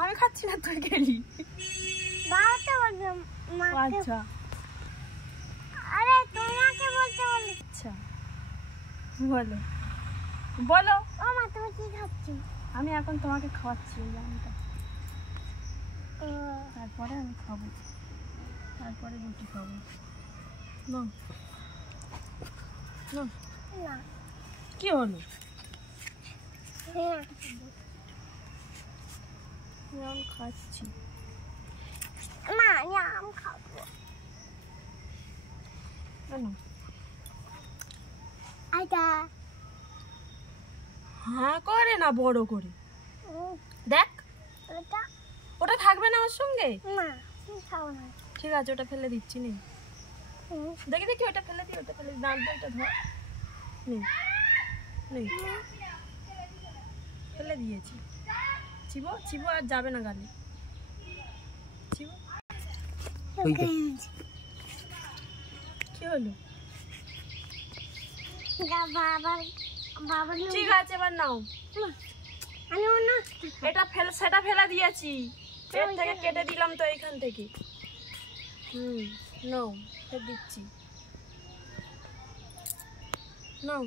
আমি খাচ্ছি না, তুই খেলি। আচ্ছা আরে তোমাকে বলতে বলি। আচ্ছা বলো বলো। ও মা তুমি কি খাচ্ছ? আমি এখন তোমাকে খাওয়াচ্ছি এই আমটা, তারপরে আমি খাবো, তারপরে রুটি খাবো। না না না কি হলো? আমি খাচ্ছি। মা আমি আম খাবো। আইটা হ্যাঁ করে না বড় করে দেখ। ওটা ওটা থাকবে না ওর সঙ্গে। না আমি খাবো না। ঠিক আছে ওটা ফেলে দিচ্ছি। নেই দেখি দেখি ওটা ফেলে দিই, ওটা ফেলে দাঁতটা ধর। নেই নেই ফেলে দিয়েছি। চিবো চিবো আর যাবে না গালে। চিবো কি হলো? ঠিক আছে এবার নাও। এটা সেটা ফেলে দিয়েছি, এর থেকে কেটে দিলাম তো এইখান থেকে। নাও ফেলে দিচ্ছি। নাও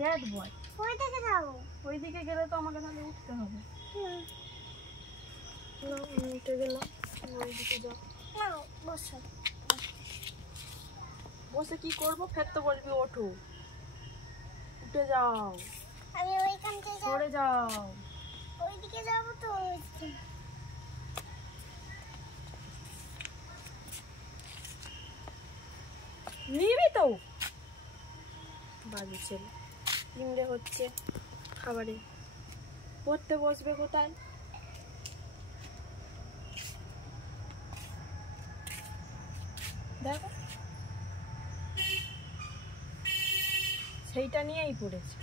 ব্যাড বয়। ওইদিকে গেলে তো আমাকে তাহলে উঠতে হবে। উঠে গেলাম, ওইদিকে যাও। বসে কি করবো? ফের তো বলবি ওঠো, উঠে যাও, আমি ওইখান থেকে সরে যাও। ওইদিকে যাবো তো। নিবি তো? বাজে ছেলে। 3টে হচ্ছে খাবারে, পড়তে বসবে কোথায়? দেখো সেইটা নিয়েই পড়েছে।